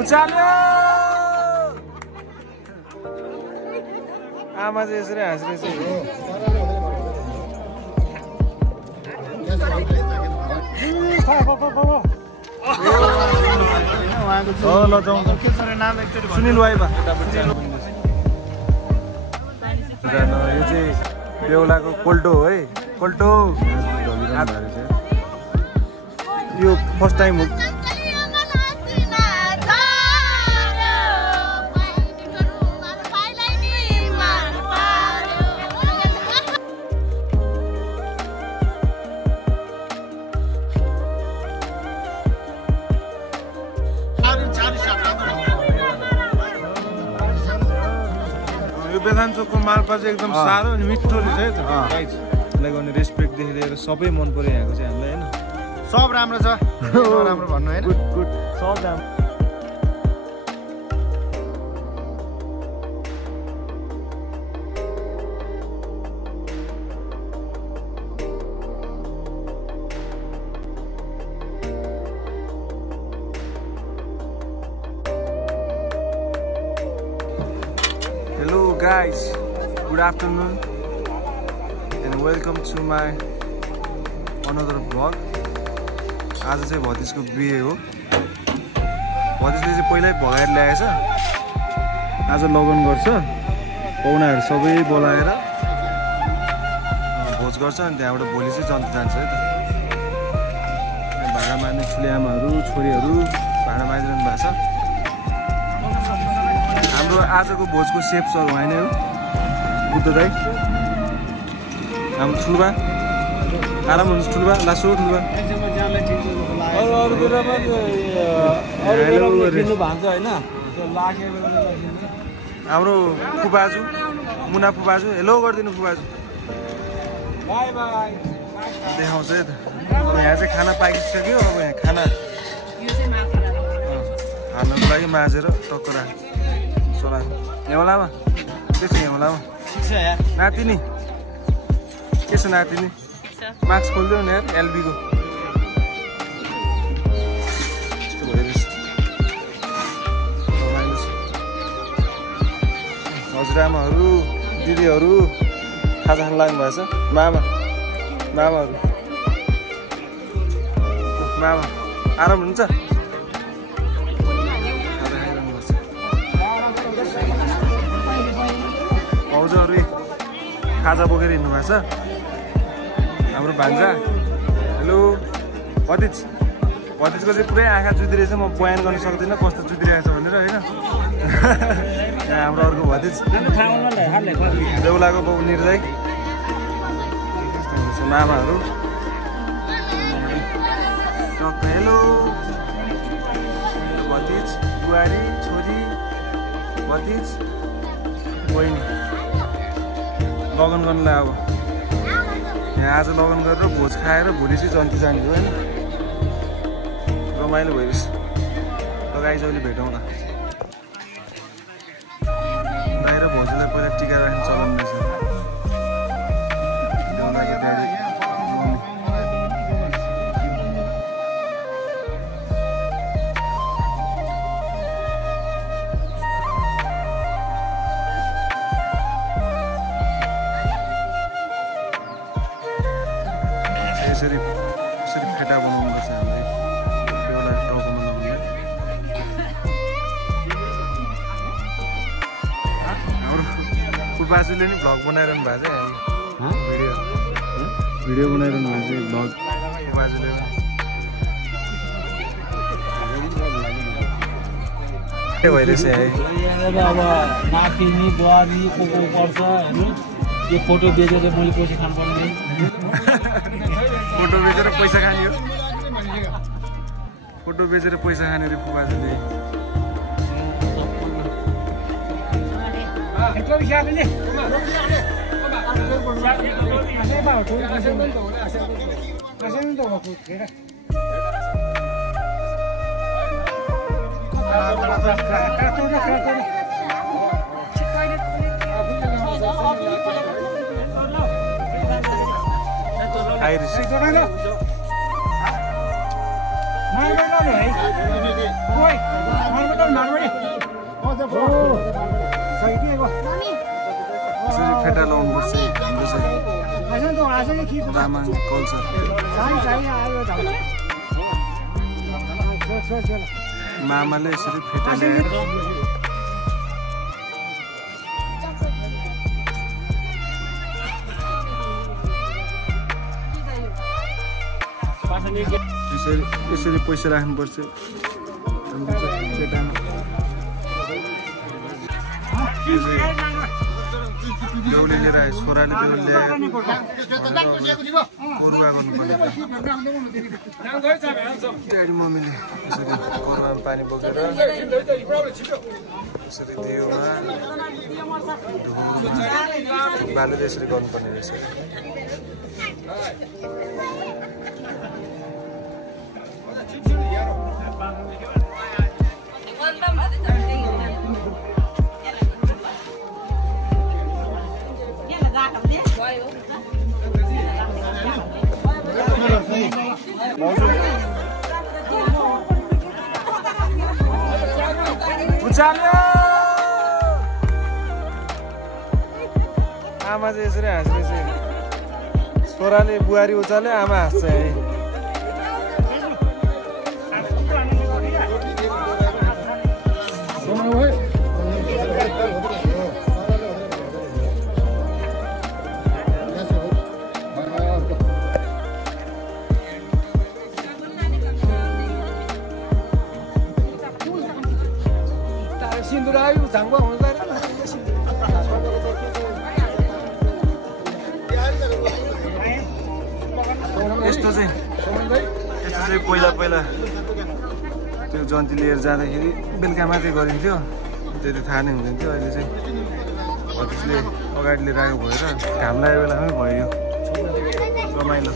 उचाल्यो आमा चाहिँ यसरी हाँसिरहेछ सुनिल वाइबा यो चाहिँ बेहुलाको कोल्टो हो है कोल्टो यो फर्स्ट टाइम हो बेथानचोकको मालपा चाहिँ एकदम साह्रो अनि मिठो रहेछ है त यसलाई गर्ने रेस्पेक्टदेखि लिएर सबै मन पर्यो यहाँको चाहिँ हामीलाई होइन सब राम्रो छ राम्रो भन्नु होइन गुड गुड सब राम्रो Hello guys, good afternoon and welcome to my another vlog. आज चाहिँ भतिजको बिहे हो भतिजले चाहिँ पहिल्यै भगाएर ल्याएछ आज लगन गर्छ पाहुनाहरू सबै बोलाएर भोज गर्छ अनि त्यहाँबाट भोलि चाहिँ जन्त जान्छ है त भाडा मार्ने ठुले आमाहरू छोरीहरू भाडा मारिरहनु भएको छ हाम्रो आजको भोजको सेफ सर उहाँ नै हो बुद्ध दाई हाम्रो ठुलबा आराम हुनुहुन्छ ठुलबा लासो ठुलबा हाम्रो फुबाजु मुना फुबाजु हेलो गरिदिनु फुबाजु देखाउँछ है त यहाँ चाहिँ खाना पाकिसक्यो अब यहाँ खाना खानको लागि माझेर टक्क राख्छ हेमलामा के छ हेमलामा नातिनी के छ नातिनी मास्क खोलिदेऊ न यार एलबीको यस्तो भइरहेछ हजुरआमाहरू दिदीहरू खाजा खान लाग्नु भएको छ मामाहरू मामा आराम हुनुहुन्छ भाउजूहरू खाजा बोकेर हिँड्नु भएको छ हाम्रो भान्जा हेलो भतिजको चाहिँ पुरै आँखा जुदिरहेछ म बयान गर्न सक्दिनँ कस्तो जुदिरहेछ भनेर होइन यहाँ हाम्रो अर्को भतिज बेहुलाको बाउ निर्दय मामाहरू हेलो भतिज बुहारी छोरी भतिज बहिनी लगन गर्नुलाई अब यहाँ आज लगन गरेर भोज खाएर भोलि चाहिँ जन्ती जाने हो होइन रमाइलो भइरहेछ लगाइ चाहिँ अहिले भेटौँ न बाहिर भोजलाई पहिला टिका राख्ने चलन रहेछ यसरी फेटा बनाउनु पर्छ हामीले बेहुला टाउकोमा लगाउने हाम्रो फुपाजुले नि भ्लग बनाइरहनु भएको छ भिडियो बनाइरहनु भएको छ भ्लग फुपाजुले के भइरहेछ अब नातिनी बुहारी को पर्छ होइन यो फोटो बेचेर मैले पैसा खानु पर्ने फोटो बेचेर पैसा खाने हो फोटो बेचेर पैसा खाने रे फुपाजुले Iris. फेटा लाउनुपर्छ हाम्रो चाहिँ तामाङ कल्चर मामाले यसरी फेटा ल्याएर यसरी पैसा राख्नुपर्छ फेटामा बेहुली लिएर आयो छोराले बेहुली ल्याएर कोरुवा गर्नुपर्ने ड्याडी मम्मीले यसरी कोरुवामा पानी बोकेर यसरी दियोमा बालेर यसरी गर्नुपर्ने रहेछ आमा चाहिँ यसरी हाँस्दैछ छोराले बुहारी उचाल्यो आमा हाँस्छ है यस्तो चाहिँ पहिला त्यो जन्ती लिएर जाँदाखेरि बेलुका मात्रै गरिन्थ्यो त्यति थाहा नै हुँदैन थियो अहिले चाहिँ त्यसले अगाडि लिएर आएको भएर घाम लागेको बेलामै भयो रमाइलो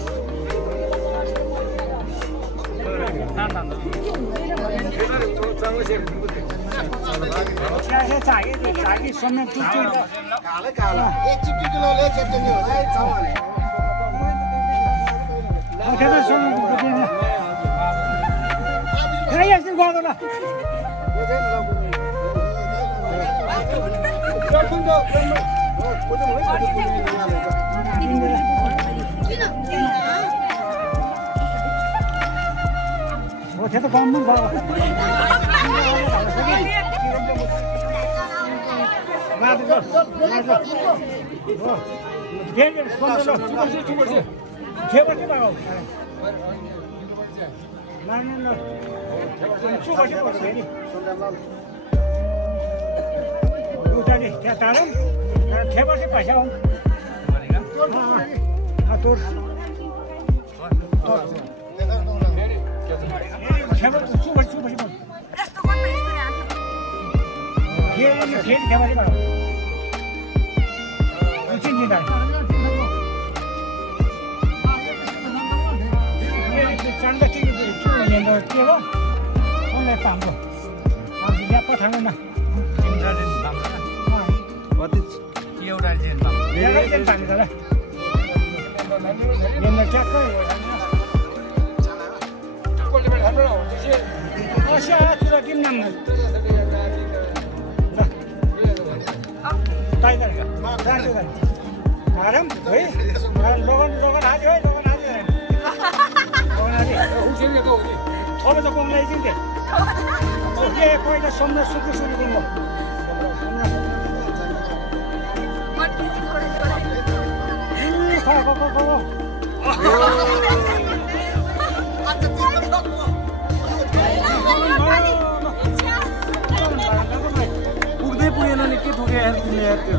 पुग्दै पुगेन नि के ठोके यार तिमीले यार त्यो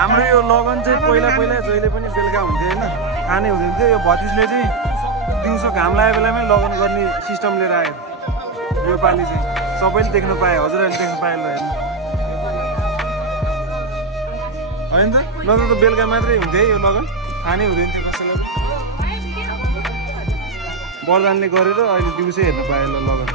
हाम्रो यो लगन चाहिँ पहिला जहिले पनि बेलुका हुन्थ्यो होइन थाहा नै हुँदैन थियो यो भतिजले चाहिँ दिउँसो घाम लागेको बेलामै लगन गर्ने सिस्टम लिएर आयो यो पालि चाहिँ सबैले देख्न पाए हजुरहरूले देख्न पाए ल होइन त नत्र त बेलुका मात्रै हुन्थ्यो यो लगन थाहा नै हुँदैन थियो कसैलाई वरदानले गरेर अहिले दिउँसै हेर्न पाए ल लगन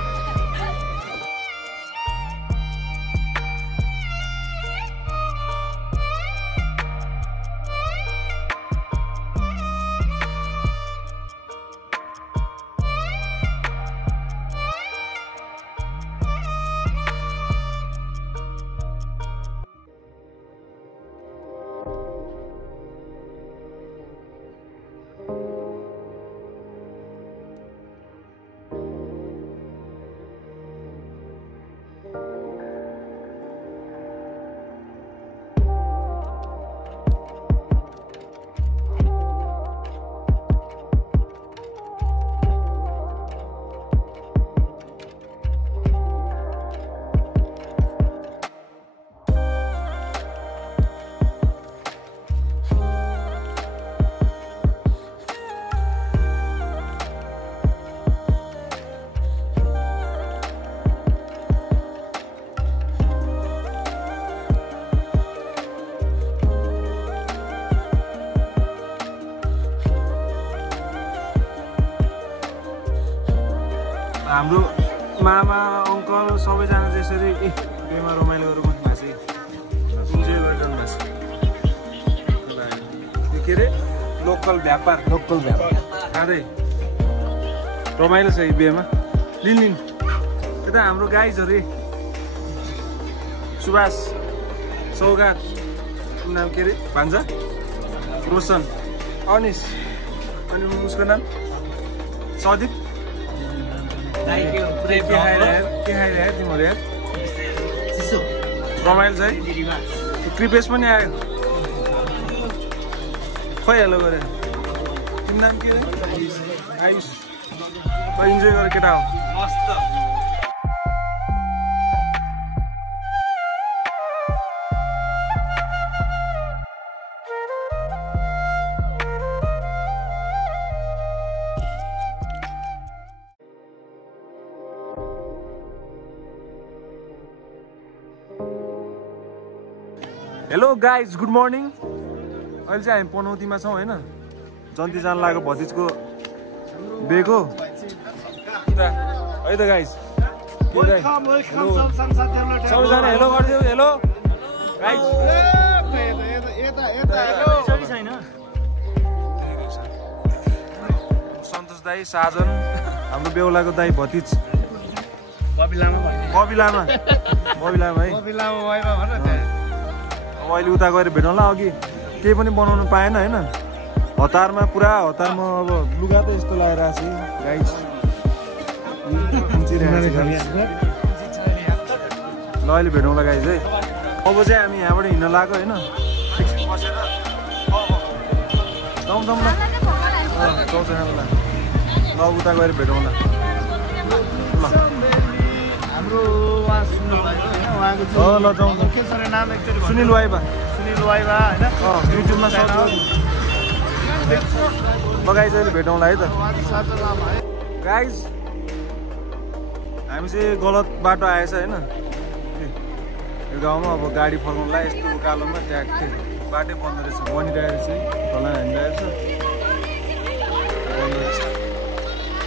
हाम्रो मामा अङ्कल सबैजना चाहिँ यसरी बेमा रमाइलो गरेर बस्नु भएको छ इन्जोय गरिरहनु भएको छ के अरे लोकल व्यापार खाँदै रमाइलो छ यो बेमा लिन यता हाम्रो गाइजहरू सुभाष सौगात नाम के अरे भान्जा रोशन अनिस अनि उसको नाम सदीप के खाइरहे तिमीहरू यार रमाइलो छ है कृपेश पनि आयो खोइ हेलो गरे तिम्रो नाम के आयुष इन्जोय गर केटा हो मस्त हेलो गाइज गुड मर्निङ अहिले चाहिँ हामी पनौतीमा छौँ होइन जन्ती जान लाग्यो भतिजको बेको है त गाइज सबैजना हेलो गरिदियो हेलो गाइज सन्तोष दाई साजन हाम्रो बेहुलाको दाई भतिज बबी लामा है अब अहिले उता गएर भेटौँला अघि केही पनि बनाउनु पाएन होइन हतारमा पुरा हतारमा अब लुगा त यस्तो लगाएर आएको छु गाइज ल अहिले भेटौँला गाइज है अब चाहिँ हामी यहाँबाट हिँड्न लाग्यो होइन एकछिन बसेर ल उता गएर भेटौँला ल जाउँ सुनिल वाइबा होइन युट्युबमा सर्च ल गाइज अहिले भेटौँला है त गाइज हामी चाहिँ गलत बाटो आएछ होइन यो गाउँमा अब गाडी फर्काउनुलाई यस्तो उकालोमा ट्याक्कै बाटै बन्द रहेछ बनिरहेको चाहिँ तल हानिरहेको छ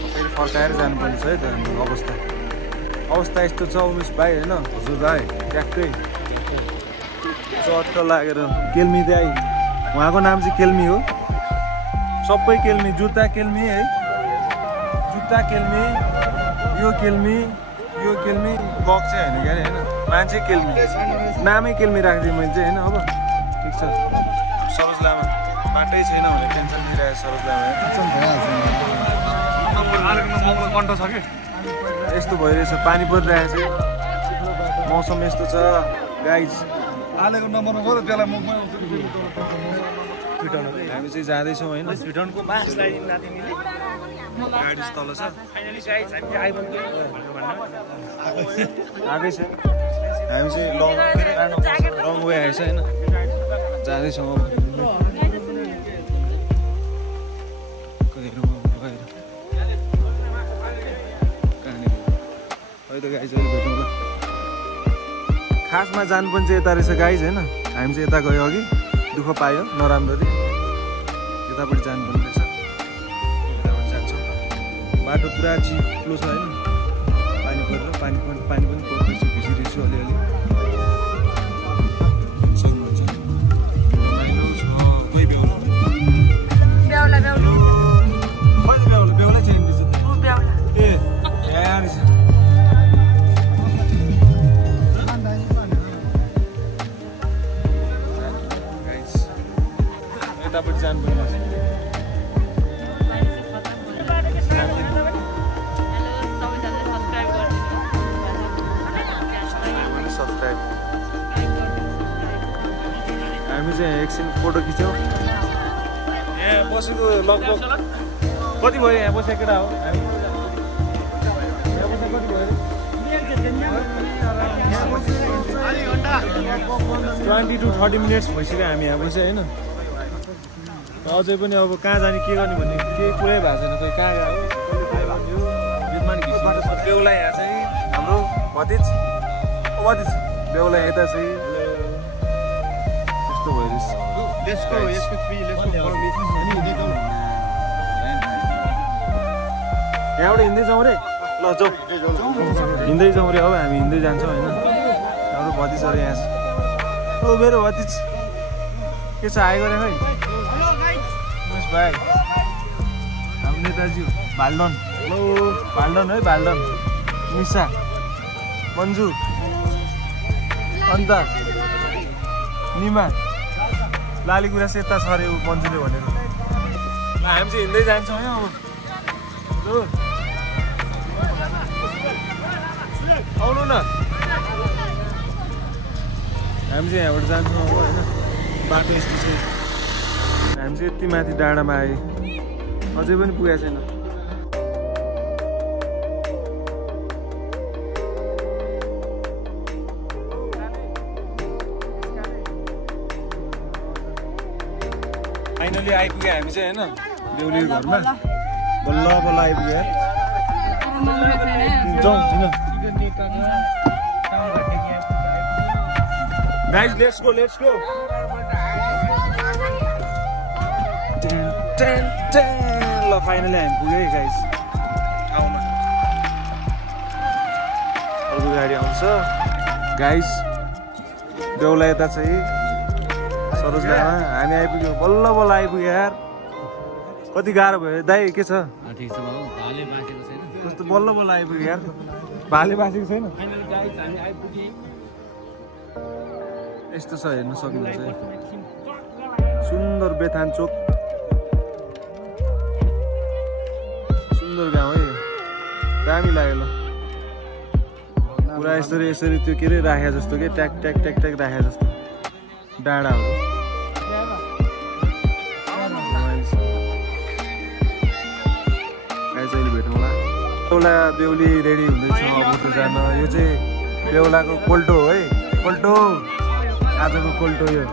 फेरि फर्काएर जानुपर्ने छ है त हाम्रो अवस्था यस्तो छ उमेश भाइ होइन हजुर भाइ ट्याक्कै चट्ट लागेर केल्मी दाइ उहाँको नाम चाहिँ केल्मी हो सबै केल्मी जुत्ता केल्मी है जुत्ता केल्मी यो केल्मी बक्स चाहिँ होइन क्या होइन मान्छे केल्मी नामै केल्मी राखिदिएँ मैले चाहिँ होइन अब ठिक छ सरोज लामा बाटै छैन भनेर टेन्सन लिइरहेको सरोज लामा कन्ट छ कि यस्तो भइरहेछ पानी परिरहेछ मौसम यस्तो छ गाइज आलेको नम्बरमा गयो त्यसलाई म हामी चाहिँ जाँदैछौँ होइन भिटनको बास लगाइदिनु नातिनीले गाडी तल छ फाइनली गाइज हामी आइपुग्यो आएकै छ हामी चाहिँ लङ वे आएछ होइन जाँदैछौँ अब है त गाइज अहिले भेटौँ ल खासमा जानु पनि चाहिँ यता रहेछ गाइज होइन हामी चाहिँ यता गयो अघि दुःख पायो नराम्ररी यतापट्टि जानुपर्ने रहेछ यतापट्टि जान्छौँ बाटो पुरा चिप्लो छ होइन पानी परेर पानी पनि पर्दैछ भिजिरहेछु अलिअलि कोही बेहुला चाहिँ ए यतापट्टि जानुपर्ने सब्सक्राइब हामी चाहिँ एकछिन फोटो खिच्यौँ यहाँ बसेको लगभग कति भयो यहाँ बसेको केटा हो हामी यहाँ बसेको कति भयो 20 to 30 मिनट्स भइसक्यो हामी यहाँ बस्यो होइन अझै पनि अब कहाँ जाने के गर्ने भन्ने केही कुरै भएको छैन खै कहाँ गयो बेहुला यहाँ चाहिँ हाम्रो भतिज बेहुला यता चाहिँ यस्तो भइरहेछ यहाँबाट हिँड्दै जाउँ रे ल जाउँ हिँड्दै जाउँ रे अब हामी हिँड्दै जान्छौँ होइन हाम्रो भतिजहरू यहाँ छ ओ मेरो भतिज के छ हाई गरे खै भाइ हाम्रो नेताजी भाल्डन हेलो भाल्डन है भाल्डन निशा मन्जु अन्त निमा लाली गुराँस यता छ अरे ऊ मन्जुले भनेर ल हामी चाहिँ हिँड्दै जान्छौँ है अब आउनु न हामी चाहिँ यहाँबाट जान्छौँ अब होइन बाटो यस्तो छ हामी चाहिँ यति माथि डाँडामा आयो अझै पनि पुगेको छैन फाइनली आइपुग्यो हामी चाहिँ होइन बेहुली घरमा बल्ल बल्ल आइपुग्यो जाउँ किन गाइस लेट्स गो ल फाइनली हामी पुग्यो है गाइस ठाउँमा अर्को गाडी आउँछ गाइस बेहुला यता चाहिँ सरोजगामा हामी आइपुग्यो बल्ल बल्ल आइपुग्यो यार कति गाह्रो भयो दाइ के छ कस्तो बल्ल बल्ल आइपुग्यो यार भाले बाँचेको छैन यस्तो छ हेर्न सक्नुहुन्छ सुन्दर बेथान चोक सुन्दर गाउँ है दामी लाग्यो ल पुरा यसरी त्यो के अरे राखे जस्तो के ट्याक ट्याक ट्याक ट्याक राखे जस्तो डाँडाहरू अहिले भेटौँला बेहुला बेहुली रेडी हुँदैछ अब जान यो चाहिँ बेहुलाको कोल्टो हो है कोल्टो आजको कोल्टो यो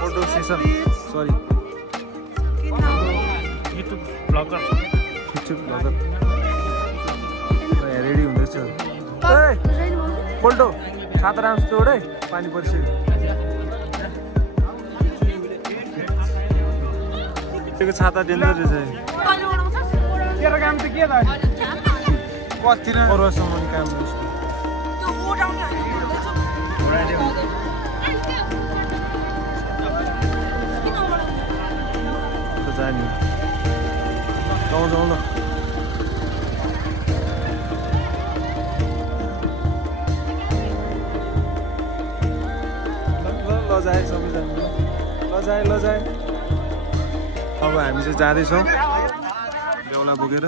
photo session sorry YouTube bagger ready हुँदैछ कोल्टो छाता राम्रो त्यो है पानी परिसक्यो त्यो छाता डेन्जर रहेछ तेरो काम त के भयो कति पर्वसम्म काम जाने जाउँ ल लजाए सबैजना लजाए अब हामी चाहिँ जाँदैछौँ बेहुला बोकेर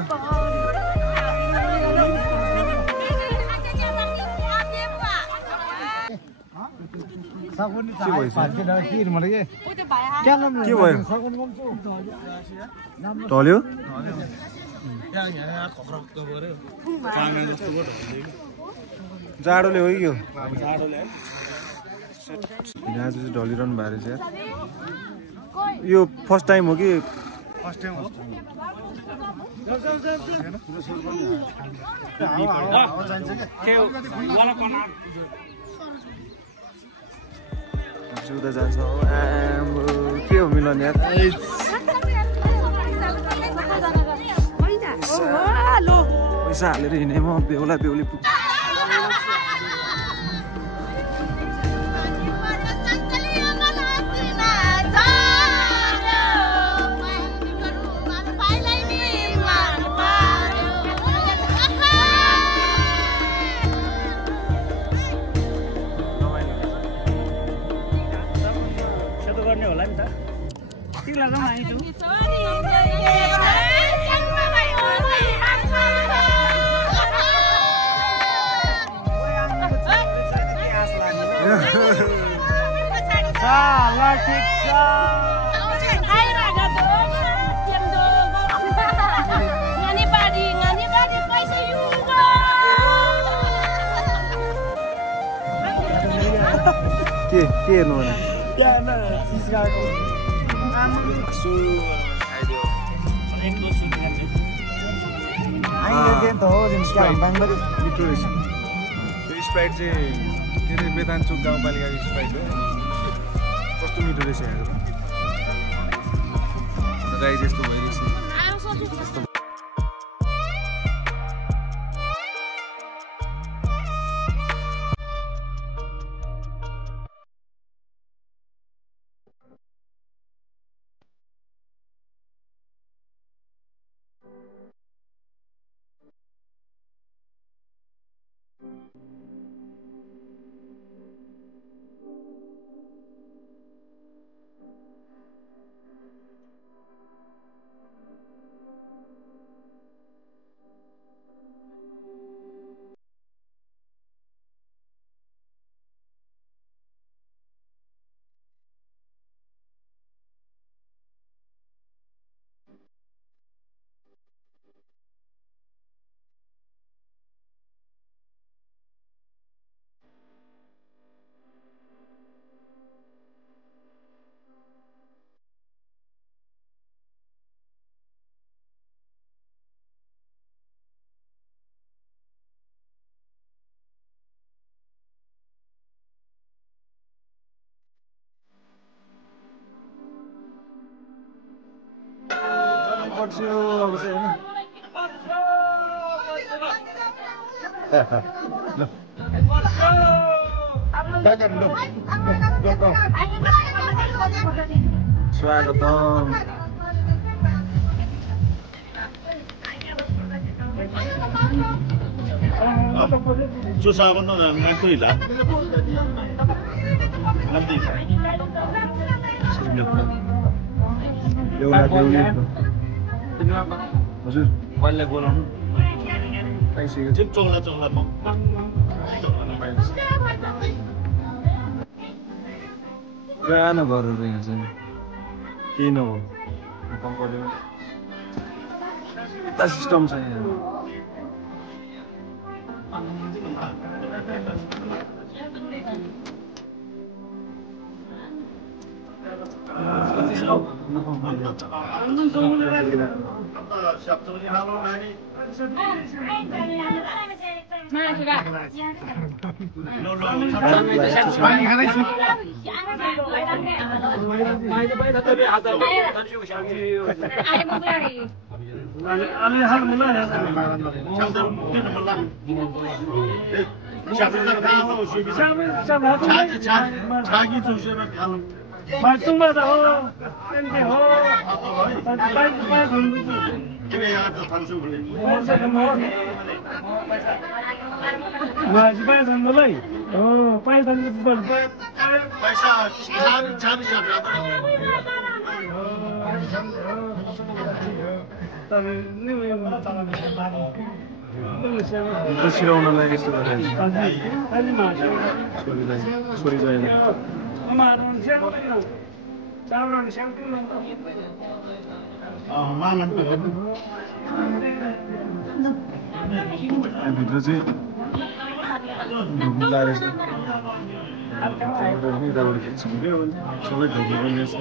के भयो ढल्यो जाडोले हो कि आज चाहिँ ढलिरहनु भएको रहेछ यो फर्स्ट टाइम हो कि फर्स्ट टाइम उता जान्छ के हो मिलन यार पैसा हालेर हिँडेँ म बेहुला बेहुली पुग्छ के हेर्नु भने स्प्राइट चाहिँ के अरे बेतान चोक गाउँपालिकाको स्प्राइट हो कस्तो मिठो रहेछ यहाँको राई जस्तो भइरहेछ सक्छु अब चाहिँ होइन स्वागतम Susah kan orang aku hilang. Nanti. एउटा हजुर मैले बोलाउनु पाइसक्यो Cip coklat mau. पुरानो घरहरू यहाँ चाहिँ केही नभयो कम्पनी यता सिस्टम छ यहाँ सिराउनलाई यस्तो छोरी गएर भित्र चाहिँ ढुक्नु लागेको छ यताबाट खिच्छु सबै ढुक्नु पनि रहेछ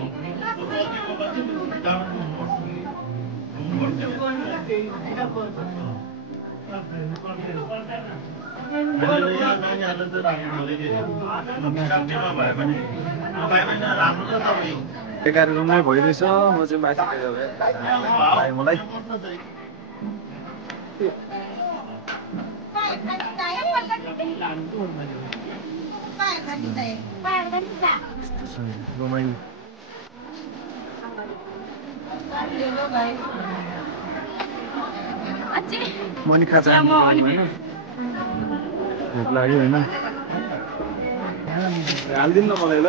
कार्यक्रममै भइरहेछ म चाहिँ माथि गएर मलाई रमाइलो मनी खाजा भोक लाग्यो होइन हालिदिनु न मलाई ल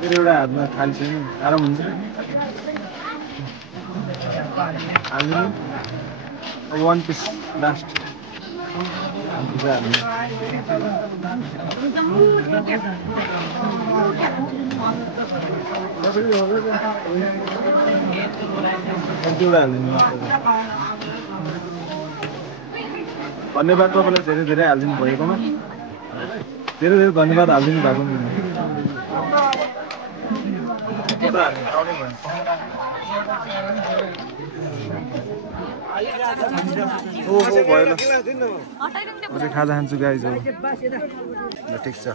मेरो एउटा हातमा थाली छैन आराम हुन्छ हालिदिनु वान पिस लास्ट धन्यवाद तपाईँलाई धेरै धेरै हालिदिनु भएकोमा धेरै धेरै धन्यवाद हालिदिनु भएको भयो ल म चाहिँ खाजा खान्छु गाइज हो ल ठिक छ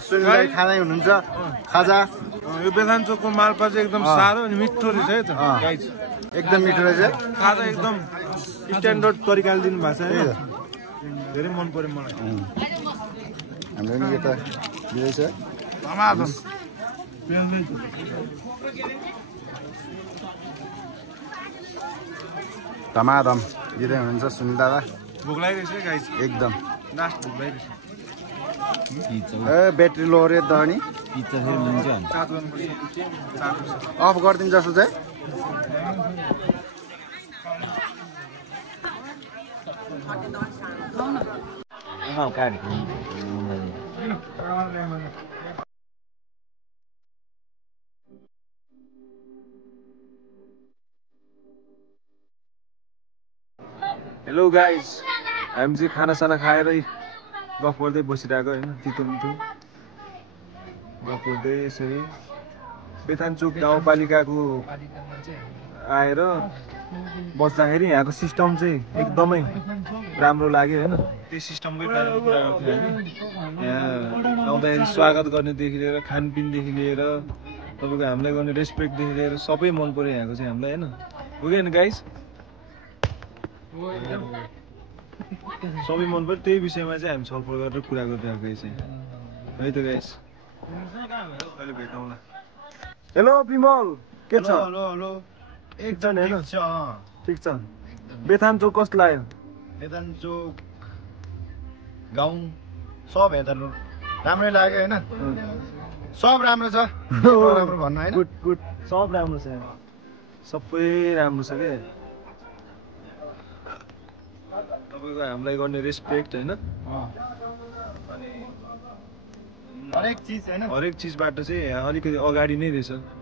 सुनिलाई खानै हुनुहुन्छ खाजा यो बेथानचोकको मालपा चाहिँ एकदम साह्रो अनि मिठो रहेछ है त गाइज एकदम मिठो रहेछ खाजा एकदम स्ट्यान्डर्ड तरिकाले दिनु भएको छ है धेरै मन पर्यो मलाई हाम्रो नि यता दिँदैछ धमाधम दिँदै हुनुहुन्छ सुनिल दादा भोक लागिरहेछ है गाइज एकदम लास्ट भोक लागिरहेछ ए ब्याट्री लो रे त अनि अफ गरिदिनु जस्तो चाहिँ हेलो गाइज हामी चाहिँ खानासाना खाएरै गफ गर्दै बसिरहेको होइन तितो मिठो गफ गर्दै यसरी बेथानचोक गाउँपालिकाको आएर बस्दाखेरि यहाँको सिस्टम चाहिँ एकदमै राम्रो लाग्यो होइन त्यो सिस्टमकै यहाँ आउँदाखेरि स्वागत गर्नेदेखि लिएर खानपिनदेखि लिएर तपाईँको हामीलाई गर्ने रेस्पेक्टदेखि लिएर सबै मन पऱ्यो यहाँको चाहिँ हामीलाई होइन पुग्यो नि गाइस सबै मन पऱ्यो त्यही विषयमा चाहिँ हामी छलफल गरेर कुरा गरिरहेको चाहिँ है त गाइस अहिले भेटौँला हेलो विमल के छ हेलो एकजना होइन छ ठिक छ बेथान चोक कस्तो लाग्यो बेतन चोक गाउँ सब हेर्दा राम्रै लाग्यो होइन सब राम्रो छ राम्रो भन्नु होइन गुड गुड सब राम्रो छ यहाँ सबै राम्रो छ क्या तपाईँको हामीलाई गर्ने रेस्पेक्ट होइन हरेक चिज होइन हरेक चिजबाट चाहिँ यहाँ अलिकति अगाडि नै रहेछ